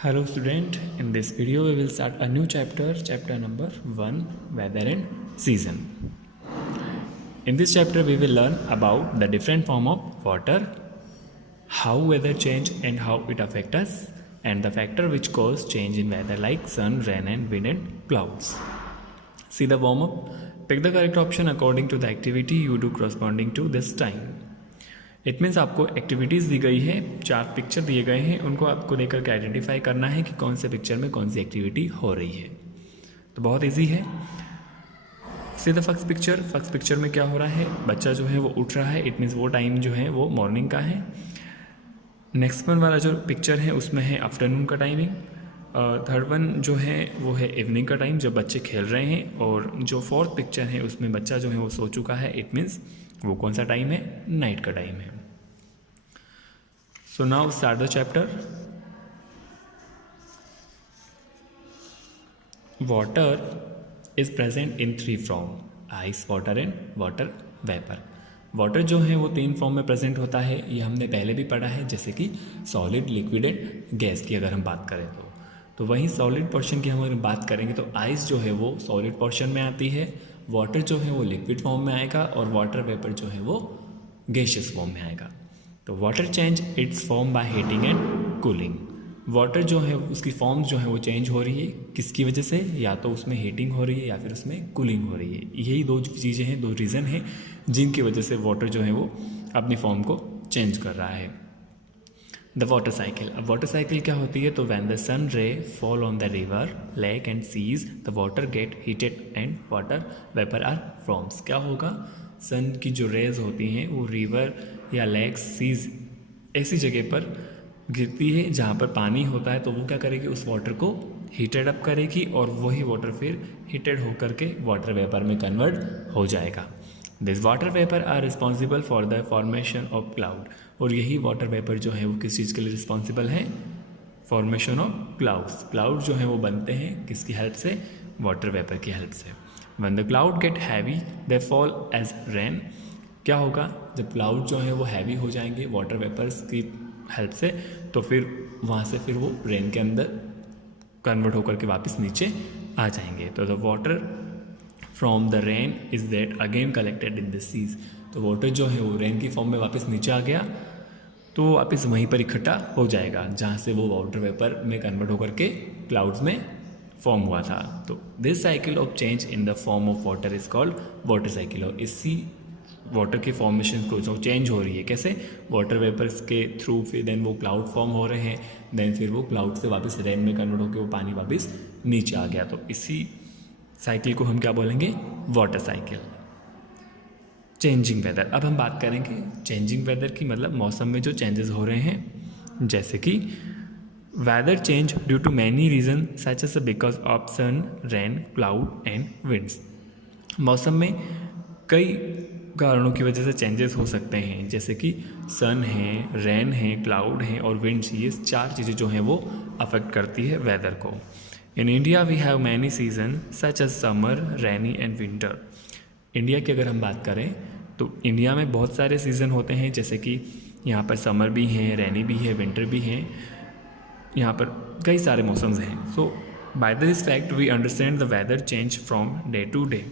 Hello student, in this video we will start a new chapter number 1, weather and season. In this chapter we will learn about the different form of water, how weather change and how it affect us, and the factor which cause change in weather like sun, rain and wind and clouds. See the warm up. Pick the correct option according to the activity you do corresponding to this time. It means आपको activities दी गई है, 4 picture दिए गए हैं, उनको आपको लेकर के आइडेंटिफाई करना है कि कौन से पिक्चर में कौन सी एक्टिविटी हो रही है. तो बहुत इजी है. सी द फर्स्ट पिक्चर में क्या हो रहा है, बच्चा जो है वो उठ रहा है. इट मीन्स वो टाइम जो है वो मॉर्निंग का है. नेक्स्ट वन वाला जो पिक्चर है उसमें है आफ्टरनून का टाइमिंग. थर्ड वन जो है वो है इवनिंग का टाइम जब बच्चे खेल रहे हैं. और जो फोर्थ पिक्चर है उसमें बच्चा जो है वो सो चुका है. इट मीन्स वो कौन सा टाइम है, नाइट का टाइम है. So now start the chapter. Water is present in 3 form, ice, water and water vapour. Water जो है वो 3 फॉर्म में प्रेजेंट होता है. ये हमने पहले भी पढ़ा है, जैसे कि सॉलिड, लिक्विड एंड गैस की अगर हम बात करें तो वहीं सॉलिड पोर्शन की हम अगर बात करेंगे तो आइस जो है वो सॉलिड पोर्शन में आती है, वाटर जो है वो लिक्विड फॉर्म में आएगा और वाटर वेपर जो है वो गैसियस फॉर्म में आएगा. तो water change it's form by heating and cooling. Water जो है उसकी फॉर्म जो है वो चेंज हो रही है, किसकी वजह से, या तो उसमें हीटिंग हो रही है या फिर उसमें कूलिंग हो रही है. यही 2 चीज़ें हैं, 2 रीज़न हैं जिनकी वजह से वाटर जो है वो अपनी फॉर्म को चेंज कर रहा है. The water cycle. अब वाटर साइकिल क्या होती है, तो when the sun ray fall on the river, lake and seas the water get heated and water vapour are forms. क्या होगा, सन की जो रेज होती हैं वो रिवर या लेक, सीज ऐसी जगह पर गिरती है जहाँ पर पानी होता है, तो वो क्या करेगी, उस वाटर को हीटेड अप करेगी और वही वाटर फिर हीटेड होकर के वाटर वेपर में कन्वर्ट हो जाएगा. This water vapour are responsible for the formation of cloud. और यही वाटर वेपर जो है वो किस चीज़ के लिए रिस्पॉन्सिबल है, फॉर्मेशन ऑफ क्लाउड्स. क्लाउड जो है वो बनते हैं किसकी हेल्प से, वाटर वेपर की हेल्प से. When the cloud get heavy they fall as rain. क्या होगा, जब क्लाउड जो है वो हैवी हो जाएंगे वाटर वेपर्स की हेल्प से, तो फिर वहाँ से फिर वो रेन के अंदर कन्वर्ट होकर के वापस नीचे आ जाएंगे. तो the water from the rain is that again collected in the seas. तो वाटर जो है वो रेन की फॉर्म में वापस नीचे आ गया, तो वापस वहीं पर इकट्ठा हो जाएगा जहाँ से वो वाटर वेपर में कन्वर्ट होकर के क्लाउड्स में फॉर्म हुआ था. तो this cycle of change in the form of water is called water cycle. और इसी वाटर की फॉर्मेशन को जो चेंज हो रही है, कैसे, वाटर वेपर्स के थ्रू, फिर देन वो क्लाउड फॉर्म हो रहे हैं, देन फिर वो क्लाउड से वापस रेन में कन्वर्ट होकर वो पानी वापस नीचे आ गया. तो इसी साइकिल को हम क्या बोलेंगे, वाटर साइकिल. Changing weather. अब हम बात करेंगे चेंजिंग वेदर की, मतलब मौसम में जो चेंजेस हो रहे हैं, जैसे कि weather change due to many reason such as because of sun, rain, cloud and winds. मौसम में कई कारणों की वजह से चेंजेस हो सकते हैं, जैसे कि सन है, रेन है, क्लाउड है और विंड्स. ये 4 चीज़ें जो हैं वो अफेक्ट करती है वेदर को. In India we have many season such as summer, rainy and winter. India की अगर हम बात करें तो इंडिया में बहुत सारे सीज़न होते हैं, जैसे कि यहाँ पर समर भी हैं, रेनी भी है, विंटर भी हैं, यहाँ पर कई सारे मौसम्स हैं. So by this fact we understand the weather change from day to day.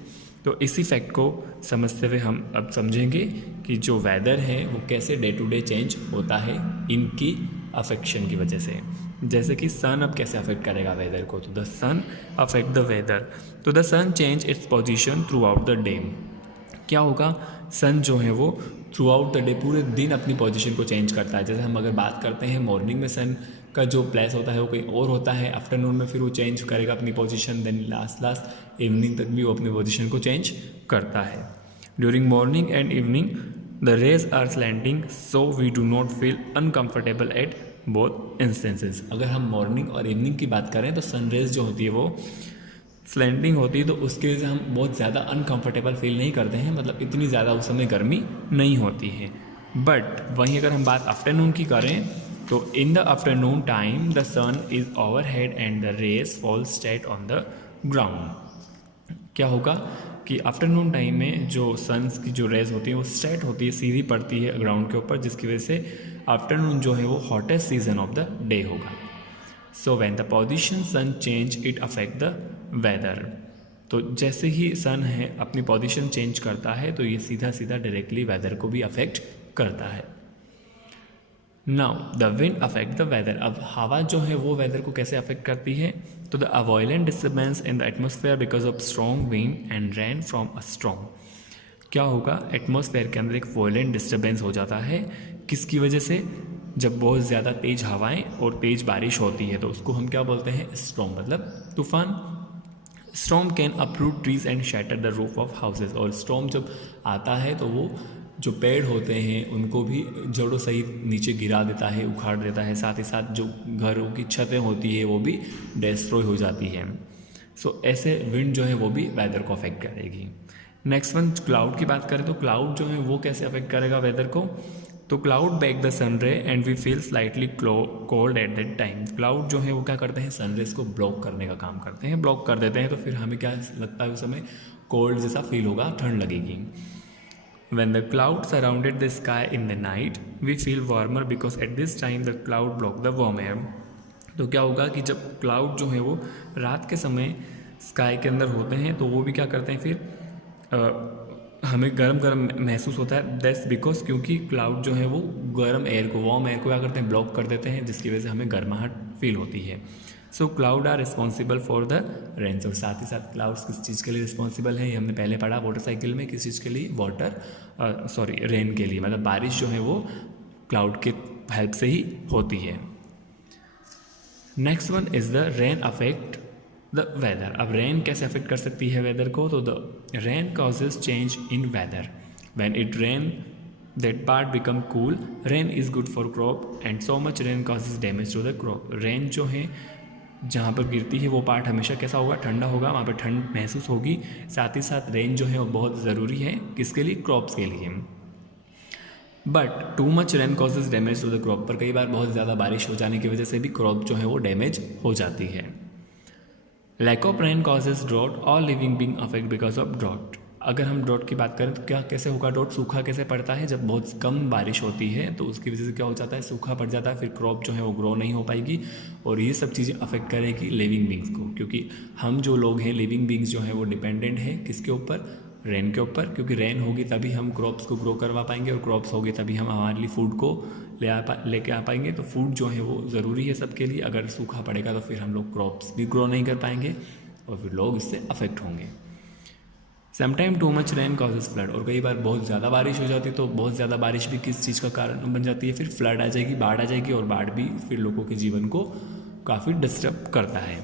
तो इसी फैक्ट को समझते हुए हम अब समझेंगे कि जो वेदर है वो कैसे डे टू डे चेंज होता है इनकी अफेक्शन की वजह से. जैसे कि सन अब कैसे अफेक्ट करेगा वेदर को, तो the sun affect the weather. तो the sun change its position throughout the day. क्या होगा, सन जो है वो थ्रू आउट द डे, पूरे दिन अपनी पोजीशन को चेंज करता है. जैसे हम अगर बात करते हैं मॉर्निंग में सन का जो प्लेस होता है वो कहीं और होता है, आफ्टरनून में फिर वो चेंज करेगा अपनी पोजीशन, देन लास्ट इवनिंग तक भी वो अपनी पोजीशन को चेंज करता है. During morning and evening the rays are slanting so we do not feel uncomfortable at both instances. अगर हम मॉर्निंग और इवनिंग की बात करें तो सनरेज जो होती है वो स्लैंटिंग होती है, तो उसकी वजह से हम बहुत ज़्यादा अनकम्फर्टेबल फील नहीं करते हैं, मतलब इतनी ज़्यादा उस समय गर्मी नहीं होती है. बट वहीं अगर हम बात आफ्टरनून की करें तो in the afternoon time the sun is overhead and the rays fall straight on the ground. क्या होगा कि आफ्टरनून टाइम में जो सन्स की जो रेज होती है वो स्ट्रेट होती है, सीधी पड़ती है ग्राउंड के ऊपर, जिसकी वजह से आफ्टरनून जो है वो hottest season of the day होगा. So when the position sun change it affect the weather. तो जैसे ही सन है अपनी पोजीशन चेंज करता है तो ये सीधा सीधा डायरेक्टली वेदर को भी अफेक्ट करता है। Now the wind affect the weather. अब हवा जो है वो वेदर को कैसे अफेक्ट करती है? तो the a violent disturbance in the atmosphere because of strong wind and rain from a storm. क्या होगा? एटमोसफेयर के अंदर एक वॉयलेंट डिस्टर्बेंस हो जाता है। किसकी वजह से? जब बहुत ज़्यादा तेज़ हवाएं और तेज़ बारिश होती है तो उसको हम क्या बोलते हैं? स्टॉर्म, मतलब तूफान। Storm can अप्रूट trees and shatter the roof of houses. और स्टॉर्म जब आता है तो वो जो पेड़ होते हैं उनको भी जड़ों सहित नीचे गिरा देता है, उखाड़ देता है। साथ ही साथ जो घरों की छतें होती है वो भी डिस्ट्रॉय हो जाती है। सो ऐसे विंड जो है वो भी वेदर को अफेक्ट करेगी। नेक्स्ट वन, क्लाउड की बात करें तो क्लाउड जो है वो कैसे अफेक्ट करेगा वेदर को? तो cloud back the sun ray and we feel slightly cold at that time. Cloud जो है वो क्या करते हैं? सनरेज को ब्लॉक करने का काम करते हैं, ब्लॉक कर देते हैं तो फिर हमें क्या लगता है? उस समय कोल्ड जैसा फील होगा, ठंड लगेगी। When the cloud surrounded the sky in the night, we feel warmer because at this time the cloud block the warm air। तो क्या होगा कि जब क्लाउड जो है वो रात के समय स्काई के अंदर होते हैं तो वो भी क्या करते हैं? फिर हमें गर्म गर्म महसूस होता है। दैट्स बिकॉज क्योंकि क्लाउड जो है वो गर्म एयर को, वार्म एयर को क्या करते हैं? ब्लॉक कर देते हैं, जिसकी वजह से हमें गर्माहट फील होती है। So cloud are responsible for the rains. और साथ ही साथ क्लाउड्स किस चीज़ के लिए रिस्पॉन्सिबल है? ये हमने पहले पढ़ा वाटर साइकिल में। किस चीज़ के लिए? रेन के लिए, मतलब बारिश जो है वो क्लाउड के हेल्प से ही होती है। Next one is the rain affect the weather. अब रेन कैसे अफेक्ट कर सकती है वेदर को? तो the rain causes change in weather. When it rain that part become cool, rain is good for crop and so much rain causes damage to the crop। Rain जो है जहाँ पर गिरती है वो पार्ट हमेशा कैसा होगा? ठंडा होगा, वहाँ पर ठंड महसूस होगी। साथ ही साथ रेन जो है वो बहुत ज़रूरी है किसके लिए? क्रॉप्स के लिए। But too much rain causes damage to the crop. पर कई बार बहुत ज़्यादा बारिश हो जाने की वजह से भी क्रॉप जो है वो डैमेज हो जाती है। Lack of rain causes drought, all living being affect because of drought. अगर हम ड्रॉट की बात करें तो क्या कैसे होगा ड्रॉट? सूखा कैसे पड़ता है? जब बहुत कम बारिश होती है तो उसकी वजह से क्या हो जाता है? सूखा पड़ जाता है, फिर क्रॉप जो है वो ग्रो नहीं हो पाएगी और ये सब चीज़ें अफेक्ट करेगी लिविंग बींग्स को। क्योंकि हम जो लोग हैं लिविंग बींग्स जो हैं वो डिपेंडेंट है किसके ऊपर? रेन के ऊपर। क्योंकि रेन होगी तभी हम क्रॉप्स को ग्रो करवा पाएंगे और क्रॉप्स होगी तभी हम हमारे लिए फूड को लेके आ पाएंगे। तो फूड जो है वो ज़रूरी है सबके लिए। अगर सूखा पड़ेगा तो फिर हम लोग क्रॉप्स भी ग्रो नहीं कर पाएंगे और फिर लोग इससे अफेक्ट होंगे। Sometime to much rain causes flood. और कई बार बहुत ज़्यादा बारिश हो जाती है तो बहुत ज़्यादा बारिश भी किस चीज़ का कारण बन जाती है? फिर फ्लड आ जाएगी, बाढ़ आ जाएगी और बाढ़ भी फिर लोगों के जीवन को काफ़ी डिस्टर्ब करता है।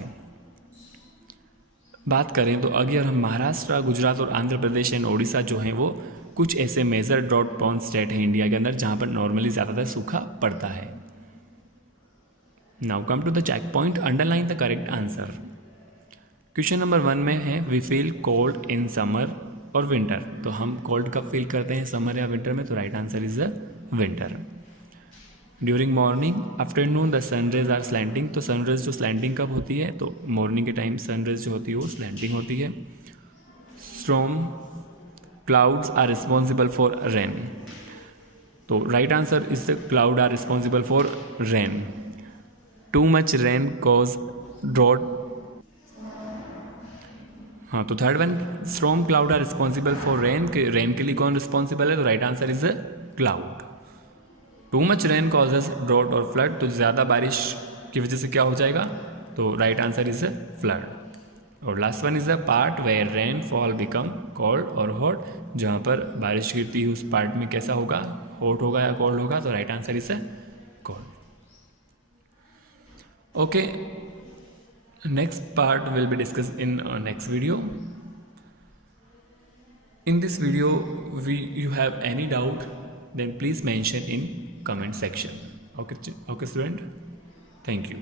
बात करें तो अगर हम महाराष्ट्र, गुजरात और आंध्र प्रदेश एंड ओडिशा जो हैं वो कुछ ऐसे मेजर ड्रॉट प्रोन स्टेट हैं इंडिया के अंदर जहाँ पर नॉर्मली ज़्यादातर सूखा पड़ता है। Now come to the check point, underline the correct answer. Question number 1 में है we feel cold in summer और विंटर। तो हम कोल्ड कब फील करते हैं? समर या विंटर में? तो right answer is the winter. During morning afternoon the sunrays are slanting. तो सनरेज जो स्लैंटिंग कब होती है? तो मॉर्निंग के टाइम सनरेज जो होती है वो स्लैंटिंग होती है। Storm clouds are responsible for rain. तो right answer is the cloud are responsible for rain. Too much rain cause drought. हाँ, तो third one, storm cloud are responsible for rain. Rain के लिए कौन रिस्पॉन्सिबल है? तो right answer is the cloud. Too much rain causes drought और flood. तो ज़्यादा बारिश की वजह से क्या हो जाएगा? तो राइट आंसर इज फ्लड। और last one is the part where rain fall become cold और हॉट। जहाँ पर बारिश गिरती है उस पार्ट में कैसा होगा? हॉट होगा या कोल्ड होगा? तो right answer is cold. Okay, next part will be discussed in next video. In this video you have any doubt then please mention in comment section. Okay student, thank you.